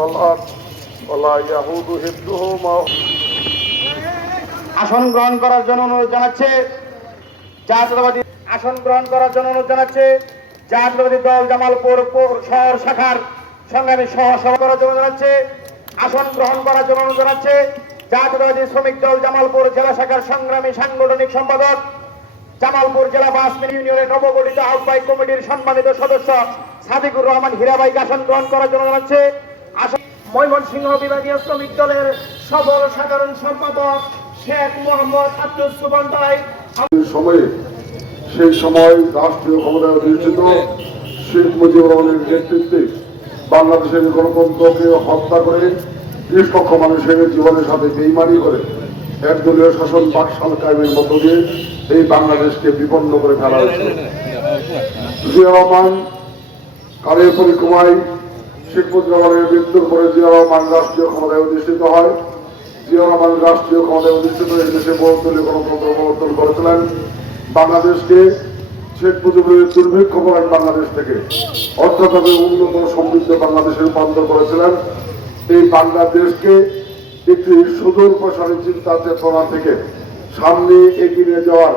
والأرض ولا يهود حفظهما আসন গ্রহণ করার জন্য অনুরোধ জানাচ্ছে জাতীয়তাবাদী আসন গ্রহণ করার জন্য অনুরোধ জানাচ্ছে জাতীয়তাবাদী দল জামালপুর পৌর শহর শাখার সংগ্রামী সহ সভা করার জন্য জানাচ্ছে আসন গ্রহণ করার জন্য অনুরোধ জানাচ্ছে জাতীয়তাবাদী শ্রমিক দল জামালপুর জেলা শাখার সংগ্রামী সাংগঠনিক সম্পাদক জামালপুর জেলা বাস মিল ইউনিয়নের নবগঠিত আহ্বায়ক কমিটির সম্মানিত সদস্য সাদিকুর রহমান হীরাবাইকে আসন গ্রহণ করার জন্য জানাচ্ছে আসন ময়মনসিংহ বিভাগীয় শ্রমিক দলের সবল সাধারণ সম্পাদক শেখ মোহাম্মদ আব্দুল সুবন সময়ে সেই সময় রাষ্ট্রীয় ক্ষমতায় অধিষ্ঠিত শেখ মুজিবুর রহমানের নেতৃত্বে বাংলাদেশের গণতন্ত্রকে হত্যা করে লক্ষ মানুষের জীবনের সাথে বেইমানি করে একদলীয় শাসন বাকশাল কায়েমের মধ্য দিয়ে এই বাংলাদেশকে বিপন্ন করে ফেলা হয়েছিল। জিয়া রহমান, কালের পরিক্রমায় শেখ মৃত্যুর পরে জিয়া রহমান রাষ্ট্রীয় ক্ষমতায় অধিষ্ঠিত হয়। জিয়া রহমান রাষ্ট্রীয় ক্ষমতায় অধিষ্ঠিত হয়ে দেশে বহুদলীয় গণতন্ত্র প্রবর্তন করেছিলেন। বাংলাদেশকে শেখ মুজিবুরের দুর্ভিক্ষ পরায়ণ বাংলাদেশ থেকে অর্থভাবে উন্নত সমৃদ্ধ বাংলাদেশে রূপান্তর করেছিলেন। এই বাংলাদেশকে একটি সুদূর প্রসারী চিন্তা চেতনা থেকে সামনে এগিয়ে যাওয়ার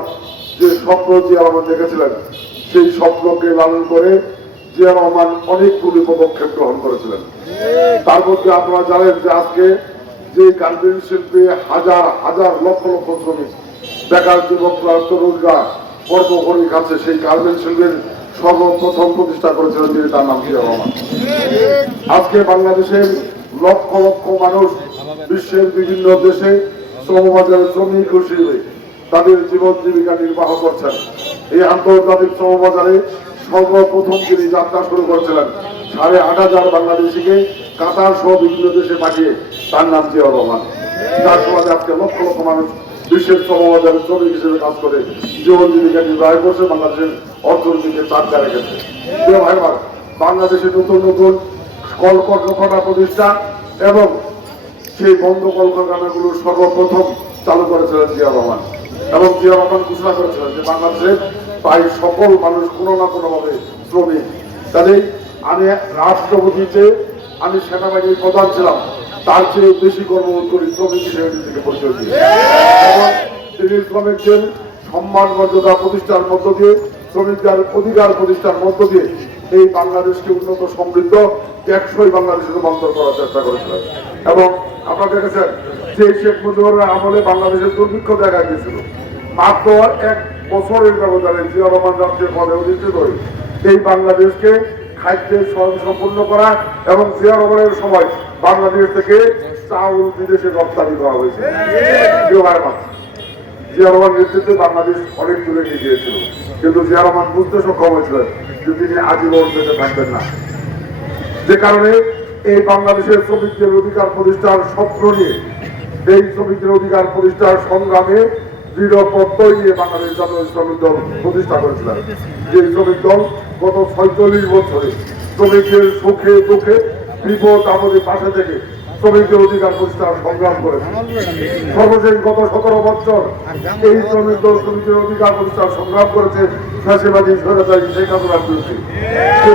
যে স্বপ্ন যে রহমান দেখেছিলেন, সেই স্বপ্নকে লালন করে জিয়া রহমান অনেকগুলি পদক্ষেপ গ্রহণ করেছিলেন। তার মধ্যে আপনারা জানেন যে আজকে যে গার্মেন্ট শিল্পে হাজার হাজার লক্ষ লক্ষ শ্রমিক, বেকার যুবকরা, তরুণরা কর্মকরী কাছে সেই গার্মেন্ট শিল্পের সর্বপ্রথম প্রতিষ্ঠা করেছিলেন তিনি তার নাম জিয়া রহমান আজকে বাংলাদেশের লক্ষ লক্ষ মানুষ বিশ্বের বিভিন্ন দেশে শ্রমবাজারে শ্রমিক হিসেবে তাদের জীবন জীবিকা নির্বাহ করছেন। এই আন্তর্জাতিক শ্রমবাজারে সর্বপ্রথম তিনি যাত্রা শুরু করেছিলেন সাড়ে আট হাজার বাংলাদেশিকে কাতার সহ বিভিন্ন দেশে পাঠিয়ে তার নাম জিয়া রহমান। যার সমাজে আজকে লক্ষ লক্ষ মানুষ বিশ্বের শ্রমবাজারে শ্রমিক হিসেবে কাজ করে জীবন জীবিকা নির্বাহ করছে বাংলাদেশের অর্থনীতিকে প্রিয় ভাই বোন, বাংলাদেশে নতুন নতুন কলকারখানা প্রতিষ্ঠা এবং সেই বন্ধ কলকারখানাগুলো সর্বপ্রথম চালু করেছিলেন জিয়া রহমান। এবং জিয়া রহমান ঘোষণা করেছিলেন যে বাংলাদেশের প্রায় সকল মানুষ কোনো না কোনো ভাবে শ্রমিক তাহলে আমি রাষ্ট্রপতিতে আমি সেনাবাহিনীর প্রধান ছিলাম, তার চেয়ে বেশি কর্মবোধ করি শ্রমিক হিসেবে নিজেকে পরিচয় দিই। তিনি শ্রমিকদের সম্মান মর্যাদা প্রতিষ্ঠার মধ্য দিয়ে, শ্রমিকদের অধিকার প্রতিষ্ঠার মধ্য দিয়ে এই বাংলাদেশকে উন্নত সমৃদ্ধ, টেকসই বাংলাদেশে রূপান্তর করার চেষ্টা করেছিলেন। এবং আপনারা দেখেছেন যে শেখ মুজিবুরের আমলে বাংলাদেশের দুর্ভিক্ষ দেখা গিয়েছিল। মাত্র এক বছরের ব্যবধানে জিয়া রহমান রাষ্ট্রীয় পদে অধিষ্ঠিত হয়ে এই বাংলাদেশকে খাদ্যে স্বয়ং সম্পূর্ণ করা এবং জিয়া রহমানের সময় বাংলাদেশ থেকে চাউল বিদেশে রপ্তানি করা হয়েছে। জিয়া রহমান নেতৃত্বে বাংলাদেশ অনেক দূরে গিয়েছিল। কিন্তু জিয়া রহমান বুঝতে সক্ষম হয়েছিলেন যে তিনি আজীবন পেতে থাকবেন না। যে কারণে এই বাংলাদেশের শ্রমিকদের অধিকার প্রতিষ্ঠার স্বপ্ন নিয়ে, এই শ্রমিকদের অধিকার প্রতিষ্ঠার সংগ্রামে বাংলাদেশ জাতীয় শ্রমিক দল প্রতিষ্ঠা করেছিলেন। যে শ্রমিক দল গত ছয়চল্লিশ বছরে শ্রমিকদের সুখে দুঃখে বিপদ আপদে পাশে থেকে শ্রমিকদের অধিকার প্রতিষ্ঠার সংগ্রাম করেছে। সর্বশেষ গত সতেরো বছর এই শ্রমিক দল শ্রমিকদের অধিকার প্রতিষ্ঠার সংগ্রাম করেছে ফ্যাসিবাদী স্বৈরাচারী শেখ হাসিনার বিরুদ্ধে।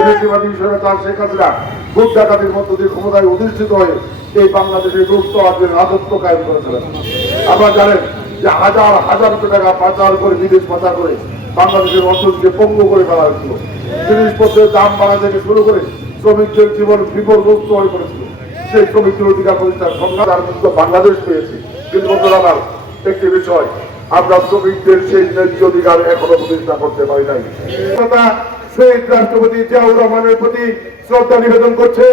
ফ্যাসিবাদী স্বৈরাচার শেখ হাসিনা ভোট ডাকাতির মধ্য দিয়ে ক্ষমতায় অধিষ্ঠিত হয়ে এই বাংলাদেশে দুষ্ট আজের রাজত্ব কায়েম করেছিলেন। আপনারা জানেন যে হাজার হাজার কোটি টাকা পাচার করে, বিদেশ পাচার করে বাংলাদেশের অর্থনীতিকে পঙ্গু করে ফেলা হয়েছিল। জিনিসপত্রের দাম বাড়া থেকে শুরু করে শ্রমিকদের জীবন বিপদগ্রস্ত হয়ে পড়েছিল। সেই শ্রমিকদের অধিকার প্রতিষ্ঠার তার মুক্ত বাংলাদেশ পেয়েছে। কিন্তু আমার, একটি বিষয়, আমরা শ্রমিকদের সেই ন্যায্য অধিকার এখনও প্রতিষ্ঠা করতে পারি নাই। শহীদ রাষ্ট্রপতি জিয়াউর রহমানের প্রতি শ্রদ্ধা নিবেদন করছে।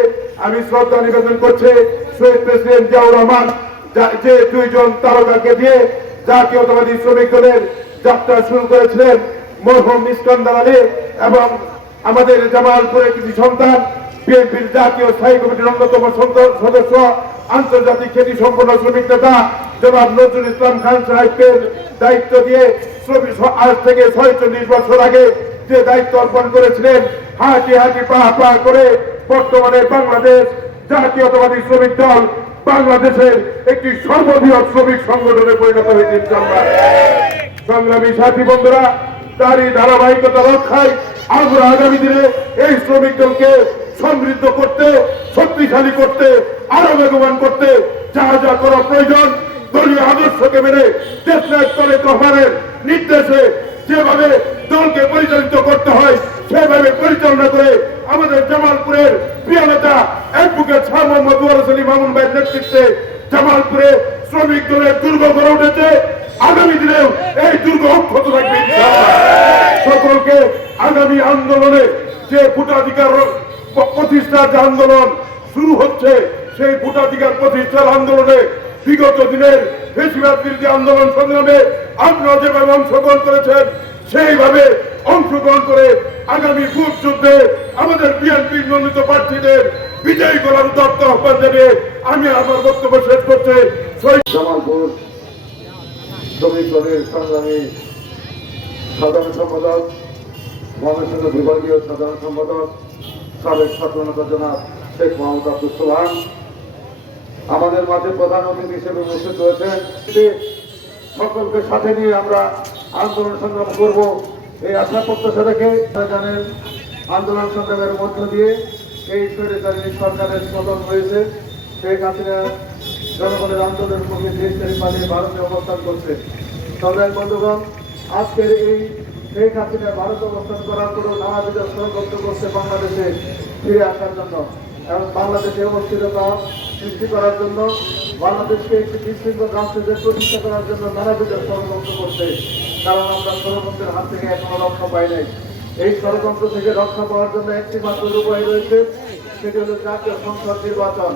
আমি শ্রদ্ধা নিবেদন করছে শহীদ প্রেসিডেন্ট জিয়াউর রহমান যে দুইজন তারকাকে দিয়ে জাতীয়তাবাদী শ্রমিক দলের যাত্রা শুরু করেছিলেন মরহুম ইস্কন্দার আলী এবং আমাদের জামালপুরের কিছু সন্তান, বিএনপির জাতীয় স্থায়ী কমিটির অন্যতম সদস্য, আন্তর্জাতিক খ্যাতি সম্পন্ন শ্রমিক নেতা জনাব নজরুল ইসলাম খান সাহেবকে দায়িত্ব দিয়ে শ্রমিক আজ থেকে ছয়চল্লিশ বছর আগে যে দায়িত্ব অর্পণ করেছিলেন, হাঁটি হাঁটি পা পা করে বর্তমানে বাংলাদেশ জাতীয়তাবাদী শ্রমিক দল বাংলাদেশের একটি সর্ববৃহৎ শ্রমিক সংগঠনে পরিণত হয়েছে। সংগ্রামী সাথী বন্ধুরা, তারই ধারাবাহিকতা রক্ষায় আমরা আগামী দিনে এই শ্রমিক দলকে সমৃদ্ধ করতে, শক্তিশালী করতে, আরও বেগবান করতে যা যা করা প্রয়োজন, দলীয় আদর্শকে মেনে দেশনায়ক তারেক রহমানের নির্দেশে যেভাবে দলকে পরিচালিত করতে হয়, সেভাবে পরিচালনা করে আমাদের জামালপুরের প্রিয় নেতা অ্যাডভোকেট শাহ মোহাম্মদ ওয়ারস আলী মামুন ভাইয়ের নেতৃত্বে জামালপুরে শ্রমিক দলের দুর্গ গড়ে উঠেছে। আগামী দিনেও এই দুর্গ অক্ষত থাকবে সকলকে আগামী আন্দোলনে যে ভোটাধিকার প্রতিষ্ঠার যে আন্দোলন শুরু হচ্ছে, সেই ভোটাধিকার প্রতিষ্ঠার আন্দোলনে বিগত দিনের বেশিরভাগ বিরোধী আন্দোলন সংগ্রামে আপনারা যেভাবে অংশগ্রহণ করেছেন সেইভাবে অংশগ্রহণ করে আগামী ভোট যুদ্ধে আমাদের বিএনপির মনোনীত প্রার্থীদের বিজয়ী করার উদাত্ত আহ্বান জানিয়ে আমি আমার বক্তব্য শেষ করতে সংগ্রামী সাধারণ সম্পাদক মহামেশ্বর বিভাগীয় সাধারণ সম্পাদক, সাবেক ছাত্রনেতা জনাব শেখ মোহাম্মদ আব্দুল সোহান আমাদের মাঝে প্রধান অতিথি হিসেবে উপস্থিত রয়েছেন। সকলকে সাথে নিয়ে আমরা আন্দোলন সংগ্রাম করব এই আশা প্রত্যাশা রেখে জানেন আন্দোলন সংগ্রামের মধ্য দিয়ে এই স্বৈরাচারী সরকারের পতন হয়েছে। শেখ হাসিনা জনগণের আন্দোলনের মুখে দেশ ছেড়ে পালিয়ে ভারতে অবস্থান করছে। সরকার বন্ধুগণ, আজকের এই শেখ হাসিনা ভারত অবস্থান করার পরেও নানাবিধ ষড়যন্ত্র করছে বাংলাদেশে ফিরে আসার জন্য। এবং বাংলাদেশে অস্থিরতা সৃষ্টি করার জন্য বাংলাদেশকে একটি বিশৃঙ্খল রাষ্ট্রকে প্রতিষ্ঠা করার জন্য নানাবিধ ষড়যন্ত্র করছে। কারণ আমরা ষড়যন্ত্রের হাত থেকে এখনও রক্ষা পাই নাই। এই ষড়যন্ত্র থেকে রক্ষা পাওয়ার জন্য একটি মাত্র উপায় রয়েছে, সেটি হলো জাতীয় সংসদ নির্বাচন।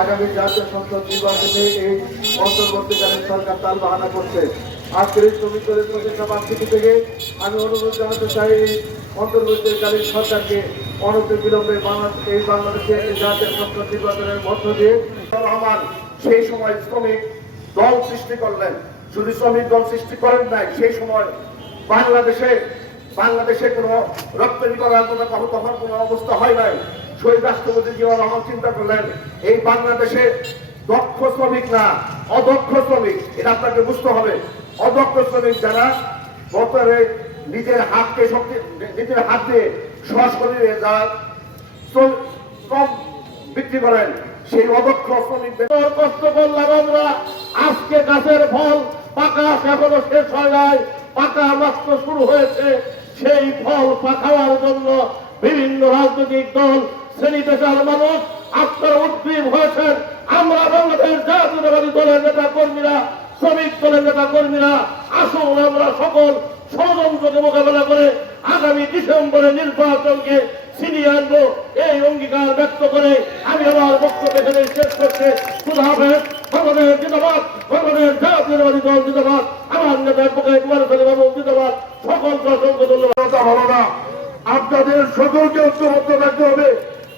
আগামী জাতীয় সংসদ নির্বাচনে এই অন্তর্বর্তীকালীন সরকার তাল বাহানা করছে। আজকের এই শ্রমিক দলের প্রতিষ্ঠা থেকে আমি অনুরোধ জানাতে চাই, এই অন্তর্বর্তীকালীন সরকারকে অনতি বিলম্বে বাংলাদেশ এই বাংলাদেশে জাতীয় সংসদ নির্বাচনের মধ্য দিয়ে রহমান সেই সময় শ্রমিক দল সৃষ্টি করলেন। শুধু শ্রমিক দল সৃষ্টি করেন নাই, সেই সময় বাংলাদেশে বাংলাদেশে কোনো রপ্তানি করার কোনো তখন তখন কোনো অবস্থা হয় নাই। শহীদ রাষ্ট্রপতি জিয়া রহমান চিন্তা করলেন, এই বাংলাদেশে দক্ষ শ্রমিক না, অদক্ষ শ্রমিক, এটা আপনাকে বুঝতে হবে। অদক্ষ শ্রমিক যারা বছরে নিজের হাতকে শক্তি নিজের হাত দিয়ে করে যারা শ্রম- করেন, সেই অদক্ষ শ্রমিকদের কষ্ট করলাম আমরা। আজকে গাছের ফল পাকা এখনও শেষ হয় নাই। পাকা মাত্র শুরু হয়েছে। সেই ফল পাকাবার জন্য বিভিন্ন রাজনৈতিক দল, শ্রেণি পেশার মানুষ আপনারা উদ্গ্রীব হয়েছেন। আমরা বাংলাদেশ জাতীয়তাবাদী দলের নেতা কর্মীরা শ্রমিক দলের নেতা কর্মীরা আসুন আমরা সকল ষড়যন্ত্রকে মোকাবেলা করে আগামী ডিসেম্বরে নির্বাচনকে ছিনিয়ে আনব। এই অঙ্গীকার ব্যক্ত করে আমি আমার বক্তব্য এখানে শেষ করতে হবে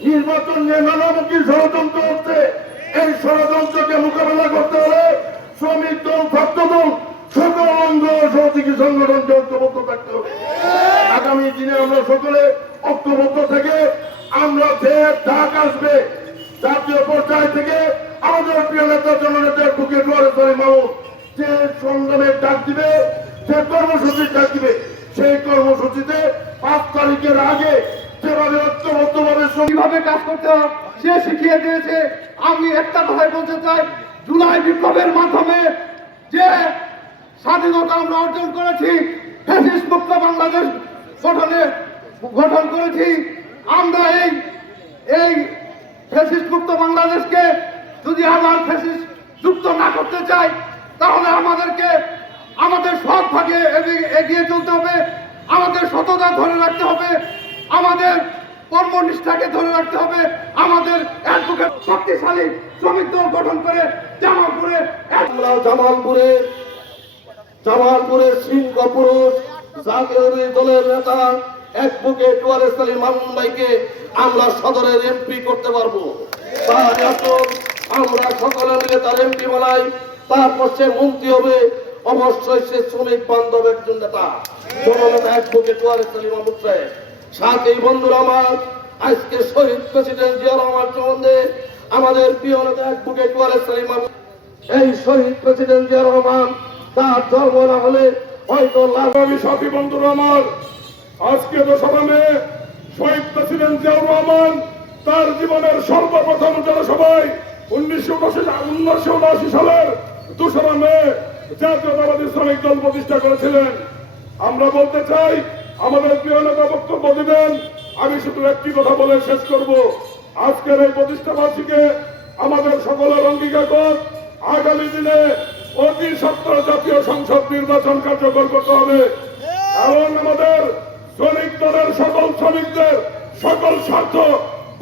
নির্বাচন নিয়ে হচ্ছে। এই ষড়যন্ত্রকে মোকাবেলা করতে হলে শ্রমিক দল, ছাত্র দল সকল অঙ্গ সহযোগী সংগঠনকে ঐক্যবদ্ধ থাকতে হবে। আগামী দিনে আমরা সকলে ঐক্যবদ্ধ থেকে আমরা যে ডাক আসবে, জাতীয় পর্যায় থেকে আমাদের প্রিয় নেতা জননেতা বুকে দুয়ারে সরে মামুন। যে সংগ্রামের ডাক দিবে, যে কর্মসূচির ডাক দিবে, সেই কর্মসূচিতে পাঁচ তারিখের আগে যেভাবে কাজ করতে হয়, সে শিখিয়ে দিয়েছে। আমি একটা কথাই বলতে চাই, জুলাই বিপ্লবের মাধ্যমে যে স্বাধীনতা আমরা অর্জন করেছি মুক্ত বাংলাদেশ গঠনে, গঠন করেছি। আমরা এই এই ফ্যাসিস্ট মুক্ত বাংলাদেশকে যদি আবার ফ্যাসিস্ট যুক্ত না করতে চাই, তাহলে আমাদেরকে, আমাদের সৎ ভাগে এগিয়ে- চলতে হবে। আমাদের সততা ধরে রাখতে হবে। আমাদের কর্মনিষ্ঠাকে ধরে রাখতে হবে। আমাদের শক্তিশালী শ্রমিক দল গঠন করে জামালপুরে জামালপুরে জামালপুরের সিংহ পুরুষ দলের নেতা অ্যাডভোকেট ওয়ারেস আলী মামুন ভাইকে আমরা সদরের এমপি করতে পারব। আমরা সকলে মিলে তার এমপি বানাই। তারপর সে মন্ত্রী হবে। অবশ্যই সে শ্রমিক বান্ধব একজন নেতা। আমার, আজকে শহীদ প্রেসিডেন্ট রহমান সম্বন্ধে আমাদের প্রিয় নেতা অ্যাডভোকেট ওয়ারেস আলী মামুন এই শহীদ প্রেসিডেন্ট জিয়া রহমান তার জন্ম না হলে হয়তো আমি সাথী বন্ধুরা আমার, আজকে তো সভামে শহীদ প্রেসিডেন্ট জিয়াউর রহমান। তার জীবনের সর্বপ্রথম জনসভায় উনিশশো উনিশশো উনআশি সালের দোসরা মে জাতীয়তাবাদী শ্রমিক দল প্রতিষ্ঠা করেছিলেন। আমরা বলতে চাই, আমাদের প্রিয় নেতা বক্তব্য দিবেন। আমি শুধু একটি কথা বলে শেষ করব। আজকের এই প্রতিষ্ঠা আমাদের সকলের অঙ্গীকার আগামী দিনে অতি সত্তর জাতীয় সংসদ নির্বাচন কার্যকর করতে হবে। এবং আমাদের শ্রমিক দলের সকল শ্রমিকদের সকল স্বার্থ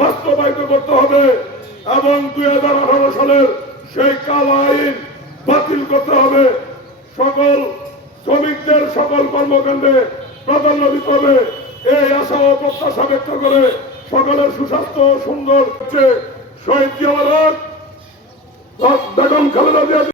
বাস্তবায়িত করতে হবে এবং দুই হাজার আঠারো সালের সেই কালো আইন বাতিল করতে হবে। সকল শ্রমিকদের সকল কর্মকাণ্ডে প্রাধান্য দিতে হবে। এই আশা ও প্রত্যাশা ব্যক্ত করে সকলের সুস্বাস্থ্য সুন্দর হচ্ছে শহীদ জিয়াওয়ার বেগম খালেদা